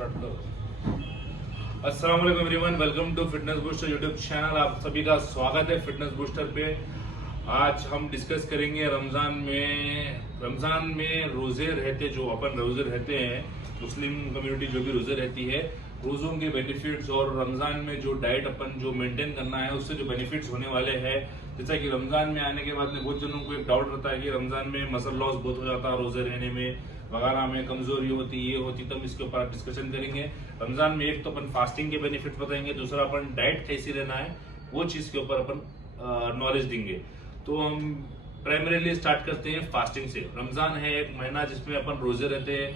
Start करो। अस्सलाम वालेकुम everyone, welcome to fitness booster YouTube channel. आप सभी का स्वागत है फिटनेस बूस्टर पे। आज हम डिस्कस करेंगे रमजान में रोजे रहते, जो अपन रोजे रहते हैं, मुस्लिम कम्युनिटी जो भी रोजे रहती है, रोजों के बेनिफिट्स और रमजान में जो डाइट अपन जो मेंटेन करना है उससे जो बेनिफिट्स होने वाले हैं। जैसा कि रमजान में आने के बाद में बहुत जनों को एक डाउट रहता है कि रमजान में मसल लॉस बहुत हो जाता है, रोजे रहने में वगैरह में कमजोरी होती, ये होती, तब इसके ऊपर डिस्कशन करेंगे। रमजान में एक तो अपन फास्टिंग के बेनिफिट बताएंगे, दूसरा अपन डाइट कैसी लेना है वो चीज के ऊपर अपन नॉलेज देंगे। तो हम प्राइमरीली स्टार्ट करते हैं फास्टिंग से। रमजान है एक महीना जिसमें अपन रोजे रहते हैं,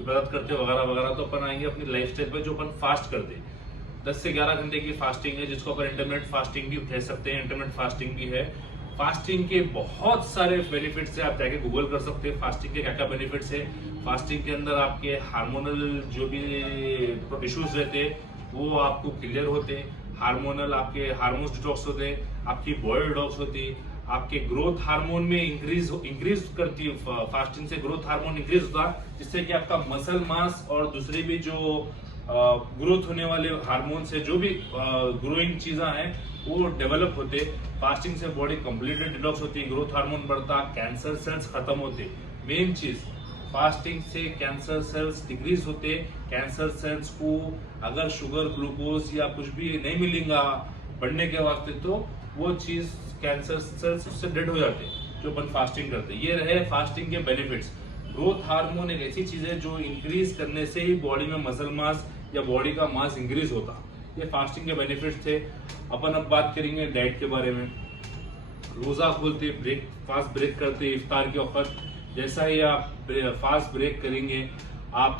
इबादत करते वगैरह वगैरह। तो अपन आएंगे अपनी लाइफ स्टाइल पे जो अपन फास्ट करते हैं। 10 से 11 घंटे की फास्टिंग है, जिसको अपन इंटरमिटेंट फास्टिंग भी कह सकते हैं, इंटरमिटेंट फास्टिंग भी है। फास्टिंग के बहुत सारे बेनिफिट्स है, आप जाके गूगल कर सकते हैं फास्टिंग के क्या क्या बेनिफिट्स है। फास्टिंग के अंदर आपके हार्मोनल जो भी इश्यूज रहते हैं वो आपको क्लियर होते हैं। हार्मोनल आपके हार्मोन्स डिटॉक्स होते हैं, आपकी बॉडी डिटॉक्स होती है, आपके ग्रोथ हार्मोन में इंक्रीज करती है। फास्टिंग से ग्रोथ हार्मोन इंक्रीज होता है, जिससे कि आपका मसल मास और दूसरी भी जो ग्रोथ होने वाले हार्मोन्स है, जो भी ग्रोइंग चीजें हैं वो डेवलप होते। फास्टिंग से बॉडी कंप्लीटली डिटॉक्स होती है, ग्रोथ हार्मोन बढ़ता, कैंसर सेल्स खत्म होते। मेन चीज फास्टिंग से कैंसर सेल्स डिक्रीज होते। कैंसर सेल्स को अगर शुगर ग्लूकोज या कुछ भी नहीं मिलेगा बढ़ने के वास्ते, तो वो चीज कैंसर सेल्स उससे डेड हो जाते जो अपन फास्टिंग करते। ये रहे फास्टिंग के बेनिफिट्स। ग्रोथ हार्मोन एक ऐसी चीज है जो इंक्रीज करने से ही बॉडी में मसल मास या बॉडी का मास इंक्रीज होता। ये फास्टिंग के बेनिफिट्स थे। अपन अब बात करेंगे डाइट के बारे में। रोजा खोलते, फास्ट ब्रेक करते इफ्तार के वक्त, जैसा ही आप फास्ट ब्रेक करेंगे आप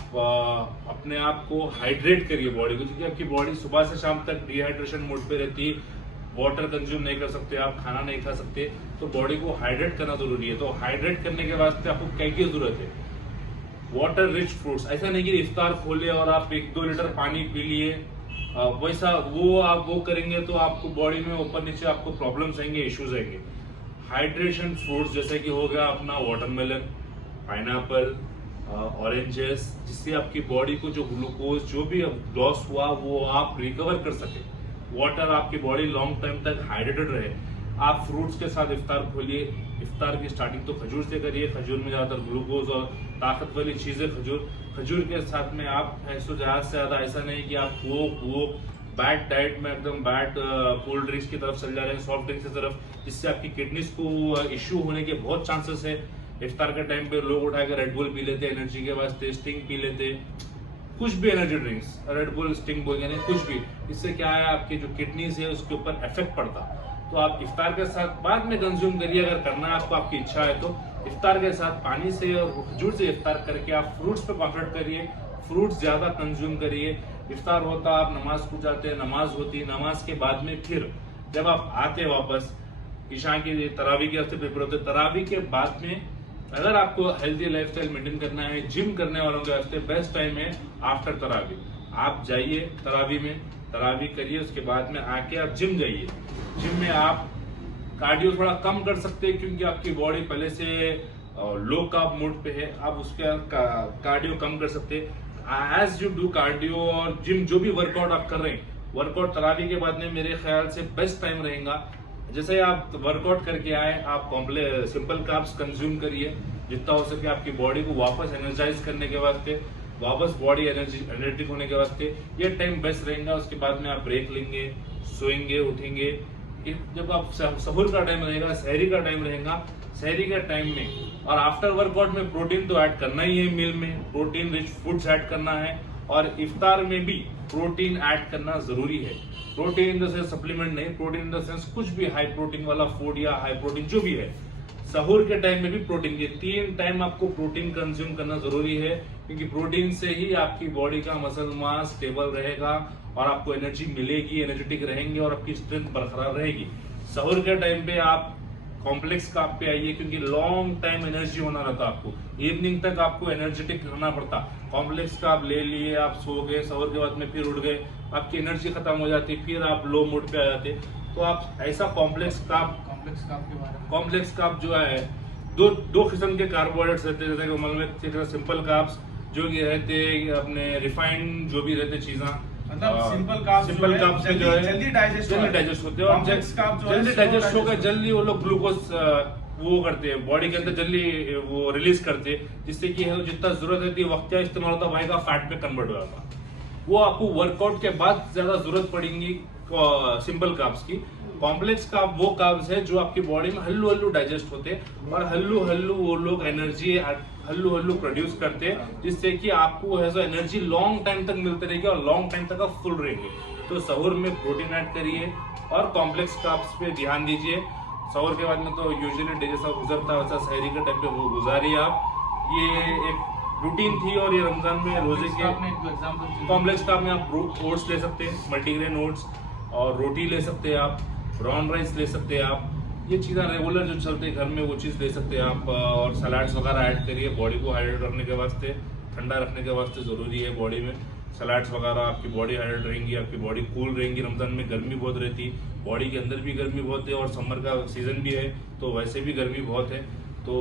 अपने आप को हाइड्रेट करिए बॉडी को, क्योंकि आपकी बॉडी सुबह से शाम तक डिहाइड्रेशन मोड पे रहती है। वाटर कंज्यूम नहीं कर सकते आप, खाना नहीं खा सकते, तो बॉडी को हाइड्रेट करना जरूरी है। तो हाइड्रेट करने के वास्ते आपको क्या की जरूरत है? Water rich fruits. ऐसा नहीं कि इफ्तार खोले और आप 1-2 लीटर पानी पी लिए, वैसा आप वो करेंगे तो आपको बॉडी में ऊपर नीचे आपको प्रॉब्लम्स आएंगे, इश्यूज आएंगे। हाइड्रेशन फ्रूट्स जैसे कि हो गया अपना वाटरमेलन, पाइनएप्पल, ऑरेंजेस, जिससे आपकी बॉडी को जो ग्लूकोज जो भी लॉस हुआ वो आप रिकवर कर सके। वाटर आपकी बॉडी लॉन्ग टाइम तक हाइड्रेटेड रहे। आप फ्रूट्स के साथ इफ्तार खोलिए। इफ्तार की स्टार्टिंग तो खजूर से करिए। खजूर में ज्यादातर ग्लूकोज और ताकत वाली चीजें खजूर के साथ में आप ज्यादा से ज्यादा, ऐसा नहीं कि आप वो बैड डाइट में एकदम बैड कोल्ड ड्रिंक्स की तरफ चल जा रहे हैं, सॉफ्ट ड्रिंक्स की तरफ, जिससे आपकी किडनीज को इश्यू होने के बहुत चांसेस है। इफ्तार के टाइम पे लोग उठाकर रेड बुल पी लेते, एनर्जी के वास्ते स्टिंग पी लेते, कुछ भी energy drinks, red bull, sting बोल यानी कुछ भी। इससे क्या है, आपकी जो किडनीज है उसके ऊपर इफेक्ट पड़ता। तो आप इफ्तार के साथ बाद में कंज्यूम करिए, अगर करना है आपको, आपकी इच्छा है तो। इफ्तार के साथ पानी से और खजूर से इफ्तार करके आप फ्रूट्स पे कॉन्सेंट्रेट करिए, फ्रूट्स ज्यादा कंज्यूम करिए। इफ्तार होता, आप नमाज को जाते, नमाज होती, नमाज के बाद में फिर जब आप आते वापस, ईशा की तरावी के वास्ते प्रिपेयर होते, तरावी के बाद में अगर आपको हेल्दी लाइफस्टाइल मेंटेन करना है, जिम करने वालों के वास्ते बेस्ट टाइम है आफ्टर तरावी। आप जाइए तरावी में, तरावी करिए, उसके बाद में आके आप जिम जाइए। जिम में आप कार्डियो थोड़ा कम कर सकते हैं, क्योंकि आपकी बॉडी पहले से लो कार्ब मोड पे है, आप उसके कार्डियो कम कर सकते हैं। एज यू डू कार्डियो और जिम जो भी वर्कआउट आप कर रहे हैं, वर्कआउट तरावी के बाद में मेरे ख्याल से बेस्ट टाइम रहेगा। जैसे आप वर्कआउट करके आए, आप सिंपल कार्ब्स कंज्यूम करिए जितना हो सके, आपकी बॉडी को वापस एनर्जाइज करने के वास्ते, वापस बॉडी एनर्जेटिक होने के वास्ते ये टाइम बेस्ट रहेगा। उसके बाद में आप ब्रेक लेंगे, सोएंगे, उठेंगे। जब आप सहूर का टाइम रहेगा, सहरी का टाइम रहेगा, सहरी के टाइम में और आफ्टर वर्कआउट में प्रोटीन तो ऐड करना ही है, मील में प्रोटीन रिच फूड्स ऐड करना है, और इफ्तार में भी प्रोटीन ऐड करना जरूरी है। Protein in the sense supplement नहीं, प्रोटीन इन द सेंस कुछ भी हाई प्रोटीन वाला फूड या हाई प्रोटीन जो भी है। सहूर के टाइम में भी प्रोटीन, ये 3 टाइम आपको प्रोटीन कंज्यूम करना जरूरी है, क्योंकि प्रोटीन से ही आपकी बॉडी का मसल मास स्टेबल रहेगा और आपको एनर्जी मिलेगी, एनर्जेटिक रहेंगे और आपकी स्ट्रेंथ बरकरार रहेगी। सहूर के टाइम पे आप कॉम्प्लेक्स कार्ब पे आइए, क्योंकि लॉन्ग टाइम एनर्जी होना रहता आपको, इवनिंग तक आपको एनर्जेटिक रहना पड़ता। कॉम्प्लेक्स कार्ब ले लिए, आप सो गए, सहूर के बाद में फिर उठ गए, आपकी एनर्जी खत्म हो जाती, फिर आप लो मोड पे आ जाते। तो आप ऐसा कॉम्प्लेक्स कार्ब जो है, दो किस्म के कार्बोहाइड्रेट्स रहते हैं, जैसे कि सिंपल कार्ब्स जो कि रहते अपने रिफाइंड जो भी रहते चीज़ा, मतलब सिंपल कार्ब्स जो है जल्दी डाइजेस्ट होते हैं और जल्दी डाइजेस्ट होकर जल्दी वो लोग ग्लूकोज वो करते हैं बॉडी के अंदर जल्दी वो रिलीज करते हैं, जिससे कि जितना जरूरत रहती है वक्त इस्तेमाल होता है वही का फैट में कन्वर्ट हो जाता है। वो आपको वर्कआउट के बाद ज्यादा जरूरत पड़ेगी सिंपल कार्ब्स की। कॉम्प्लेक्स कार्ब वो कार्ब्स है जो आपकी बॉडी में हल्लू हल्लू डाइजेस्ट होते हैं और हल्लू हल्लू वो लोग एनर्जी हल्लू हल्लू प्रोड्यूस करते हैं, जिससे कि आपको ऐसा एनर्जी लॉन्ग टाइम तक मिलती रहेगी और लॉन्ग टाइम तक आप फुल रहेंगे। तो सहूर में प्रोटीन ऐड करिए और कॉम्प्लेक्स कार्ब्स पे ध्यान दीजिए। सहूर के बाद में तो यूजुअली डे जैसा गुजरता है वैसा सहरी के टाइम पे वो गुजारिए आप। ये एक रूटीन थी और ये रमजान में रोजे के कॉम्प्लेक्स कार्ब में आप ओट्स ले सकते हैं, मल्टीग्रेन ओट्स, और रोटी ले सकते हैं आप, ब्राउन राइस ले सकते हैं आप। ये चीज़ें रेगुलर जो चलते हैं घर में वो चीज़ ले सकते हैं आप। और सलाड्स वगैरह ऐड करिए बॉडी को हाइड्रेट रखने के वास्ते, ठंडा रखने के वास्ते ज़रूरी है बॉडी में सलाड्स वगैरह। आपकी बॉडी हाइड्रेट रहेंगी, आपकी बॉडी कूल रहेंगी। रमजान में गर्मी बहुत रहती है, बॉडी के अंदर भी गर्मी बहुत है और समर का सीज़न भी है तो वैसे भी गर्मी बहुत है। तो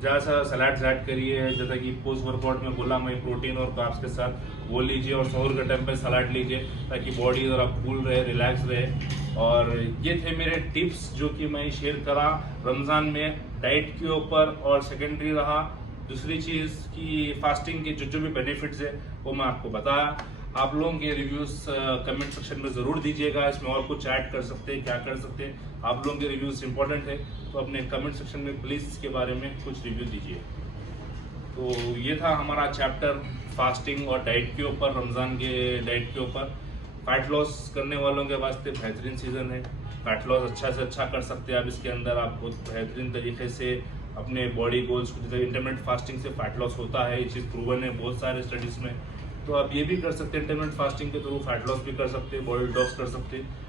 ज़्यादा सा सलाड्स ऐड करिए, जैसा कि पोस्ट वर्कआउट में बोला मैं, प्रोटीन और कार्ब्स के साथ वो लीजिए और सहूर के टाइम पे सलाड लीजिए ताकि बॉडी ज़रा कूल रहे, रिलैक्स रहे। और ये थे मेरे टिप्स जो कि मैं शेयर करा रमज़ान में डाइट के ऊपर। और सेकेंडरी रहा दूसरी चीज़ कि फास्टिंग के जो भी बेनिफिट्स है वो मैं आपको बताया। आप लोगों के रिव्यूज़ कमेंट सेक्शन में ज़रूर दीजिएगा, इसमें और कुछ ऐड कर सकते हैं, क्या कर सकते हैं। आप लोगों के रिव्यूज़ इंपॉर्टेंट है तो अपने कमेंट सेक्शन में प्लीज़ इसके बारे में कुछ रिव्यू दीजिए। तो ये था हमारा चैप्टर फास्टिंग और डाइट के ऊपर, रमज़ान के डाइट के ऊपर। फैट लॉस करने वालों के वास्ते बेहतरीन सीज़न है, फैट लॉस अच्छा से अच्छा कर सकते हैं आप इसके अंदर। आप बहुत बेहतरीन तरीके से अपने बॉडी गोल्स को, जैसे इंटरमिटेंट फास्टिंग से फैट लॉस होता है, ये चीज़ प्रूवन है बहुत सारे स्टडीज़ में। तो आप ये भी कर सकते हैं, इंटरमिटेंट फास्टिंग के थ्रू फैट लॉस भी कर सकते हैं, बॉडी डिटॉक्स कर सकते हैं।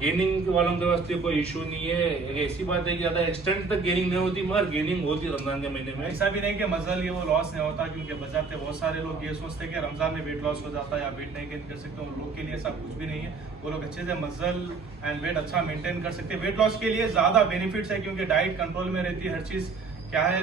गेनिंग वालों के वास्ते कोई इशू नहीं है। एक ऐसी बात है कि ज़्यादा एक्सटेंट तक गेनिंग नहीं होती मगर गेनिंग होती है रमजान के महीने में। ऐसा भी नहीं कि मसल ये वो लॉस नहीं होता, क्योंकि बजाते बहुत सारे लोग ये सोचते हैं कि रमजान में वेट लॉस हो जाता है या वेट नहीं गेन कर सकते। उन लोग के लिए ऐसा कुछ भी नहीं है, वो लोग अच्छे से मसल एंड वेट अच्छा मेंटेन कर सकते हैं। वेट लॉस के लिए ज़्यादा बेनिफिट्स है क्योंकि डाइट कंट्रोल में रहती है, हर चीज़ क्या है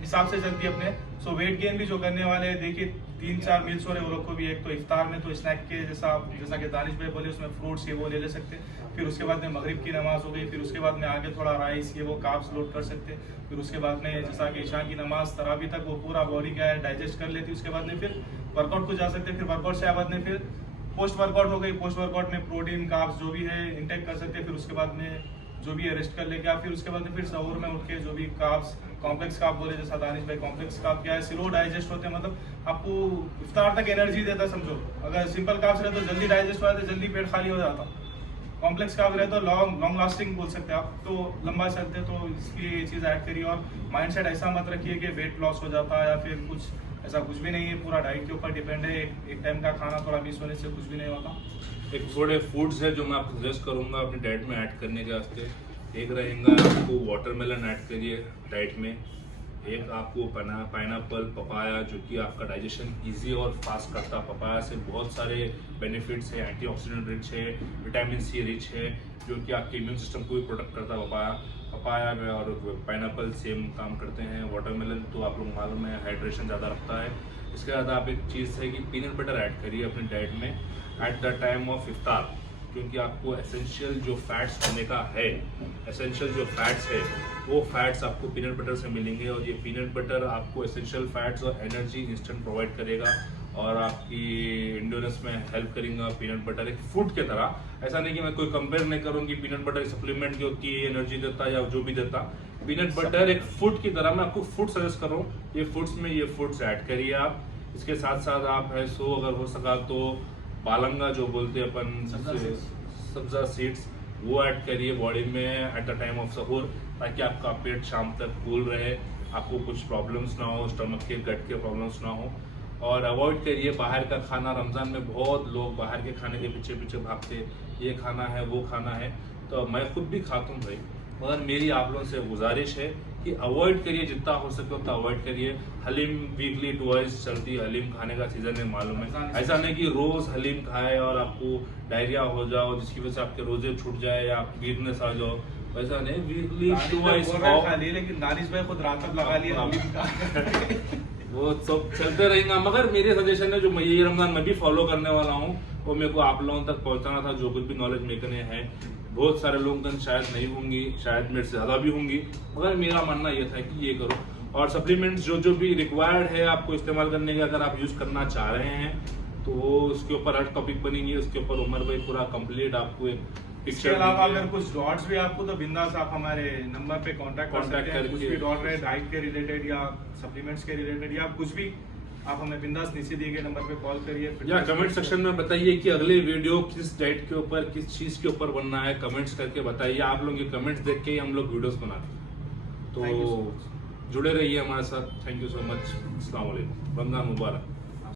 हिसाब से चलती है अपने। सो वेट गेन भी जो करने वाले हैं, देखिए 3-4 मील्स हो रहे हैं वो लोग को भी। एक तो इफ्तार में तो स्नैक के जैसा कि दानिश भाई बोले उसमें फ्रूट्स ये वो ले सकते हैं। फिर उसके बाद में मगरिब की नमाज हो गई, फिर उसके बाद में आगे थोड़ा राइस ये वो कार्ब्स लोड कर सकते हैं। फिर उसके बाद में जैसा कि ईशा की नमाज तरावी तक वो पूरा बॉडी क्या है डाइजेस्ट कर लेती है। उसके बाद में फिर वर्कआउट को जा सकते हैं। फिर वर्कआउट से बाद में फिर पोस्ट वर्कआउट हो गई, पोस्ट वर्कआउट में प्रोटीन कार्ब्स जो भी है इंटेक कर सकते हैं। फिर उसके बाद में जो भी है रेस्ट कर लेके आप, फिर उसके बाद में फिर सहूर में उठ के जो भी कार्ब्स कॉम्प्लेक्स कार्ब बोले जैसा दानिश भाई, कॉम्प्लेक्स कार्ब क्या है स्लो डाइजेस्ट होते हैं, मतलब आपको इफ्तार तक एनर्जी देता है समझो। अगर सिंपल कार्ब्स रहे तो जल्दी डाइजेस्ट हो जाता है, जल्दी पेट खाली हो जाता। कॉम्प्लेक्स कार्ब रहे तो लॉन्ग लास्टिंग बोल सकते हैं आप, तो लंबा चलते। तो इसकी ये चीज़ ऐड करिए और माइंडसेट ऐसा मत रखिए कि वेट लॉस हो जाता है या फिर कुछ, ऐसा कुछ भी नहीं है। पूरा डाइट के ऊपर डिपेंड है, एक टाइम का खाना थोड़ा मिस होने से कुछ भी नहीं होता। एक थोड़े फूड्स है जो मैं आपको सजेस्ट करूंगा अपनी डाइट में ऐड करने के वास्ते। एक रहेगा आपको वाटरमेलन ऐड करिए डाइट में, एक आपको पाइनएप्पल, पपाया जो कि आपका डाइजेशन इजी और फास्ट करता। पपाया से बहुत सारे बेनिफिट्स है, एंटीऑक्सीडेंट रिच है, विटामिन सी रिच है जो कि आपके इम्यून सिस्टम को भी प्रोटेक्ट करता है। पपाया में और पाइनएप्पल सेम काम करते हैं। वाटरमेलन तो आप लोग मालूम है हाइड्रेशन ज़्यादा रखता है। इसके बाद आप एक चीज़ है कि पीनट बटर ऐड करिए अपनी डाइट में एट द टाइम ऑफ इफ्तार, क्योंकि आपको एसेंशियल जो फैट्स होने का है, एसेंशियल जो फैट्स है वो फैट्स आपको पीनट बटर से मिलेंगे। और ये पीनट बटर आपको एसेंशियल फैट्स और एनर्जी इंस्टेंट प्रोवाइड करेगा और आपकी इंडोरेंस में हेल्प करेगा। पीनट बटर एक फूड के तरह, ऐसा नहीं कि मैं कोई कंपेयर नहीं करूँगी पीनट बटर सप्लीमेंट की होती है एनर्जी देता या जो भी देता। पीनट बटर एक फूड की तरह, मैं आपको फूड सजेस्ट कर रहा हूँ। ये फूड्स में ये फूड्स ऐड करिए आप। इसके साथ साथ आप है सो अगर हो सका तो बालंगा जो बोलते हैं अपन, सब्जा सीड्स, वो ऐड करिए बॉडी में एट द टाइम ऑफ सहूर, ताकि आपका पेट शाम तक कूल रहे, आपको कुछ प्रॉब्लम्स ना हो, स्टमक के गट के प्रॉब्लम्स ना हो। और अवॉइड करिए बाहर का खाना। रमज़ान में बहुत लोग बाहर के खाने के पीछे पीछे भागते, ये खाना है वो खाना है। तो मैं खुद भी खाता हूँ भाई, मगर मेरी आप लोगों से गुजारिश है कि अवॉइड करिए, जितना हो सके उतना अवॉइड करिए। हलीम वीकली ट्वाइस चलती है, हलीम खाने का सीजन है मालूम है। ऐसा नहीं कि रोज हलीम खाए और आपको डायरिया हो जाओ जिसकी वजह से आपके रोजे छूट जाए या आप वीकनेस आ जाओ, वैसा नहीं। वीकली ट्वाइस खाओ, लेकिन दानिश भाई खुद रात लगा लिया वो सब चलते रहेगा, मगर मेरे सजेशन है जो मैं ये रमजान में भी फॉलो करने वाला हूँ वो मेरे को आप लोगों तक पहुंचाना था। जो कुछ भी नॉलेज मेरे ने है, बहुत सारे लोगों का शायद नहीं होंगी, शायद मेरे से ज्यादा भी होंगी, मगर मेरा मानना ये था कि ये करो। और सप्लीमेंट्स जो भी रिक्वायर्ड है आपको इस्तेमाल करने के, अगर आप यूज करना चाह रहे हैं तो उसके ऊपर हर टॉपिक बनेंगे, उसके ऊपर उमर भाई पूरा कंप्लीट आपको एक इसके पिक्चर। अलावा अगर कुछ डॉट्स भी आपको तो बिंदास आप हमारे नंबर पे कांटेक्ट कर सकते हैं। कुछ भी डॉट है डाइट के रिलेटेड या सप्लीमेंट्स के रिलेटेड या कुछ भी, आप हमें बिंदास नीचे दिए गए नंबर पे कॉल करिए या कमेंट सेक्शन में बताइए कि अगले वीडियो किस डाइट के ऊपर, किस चीज के ऊपर बनना है, कमेंट्स करके बताइए। आप लोग ये कमेंट्स देख के ही हम लोग वीडियोस बनाते हैं। Thank you so तो जुड़े रहिए हमारे साथ। Thank you so much. अस्सलाम वालेकुम, रमजान मुबारक।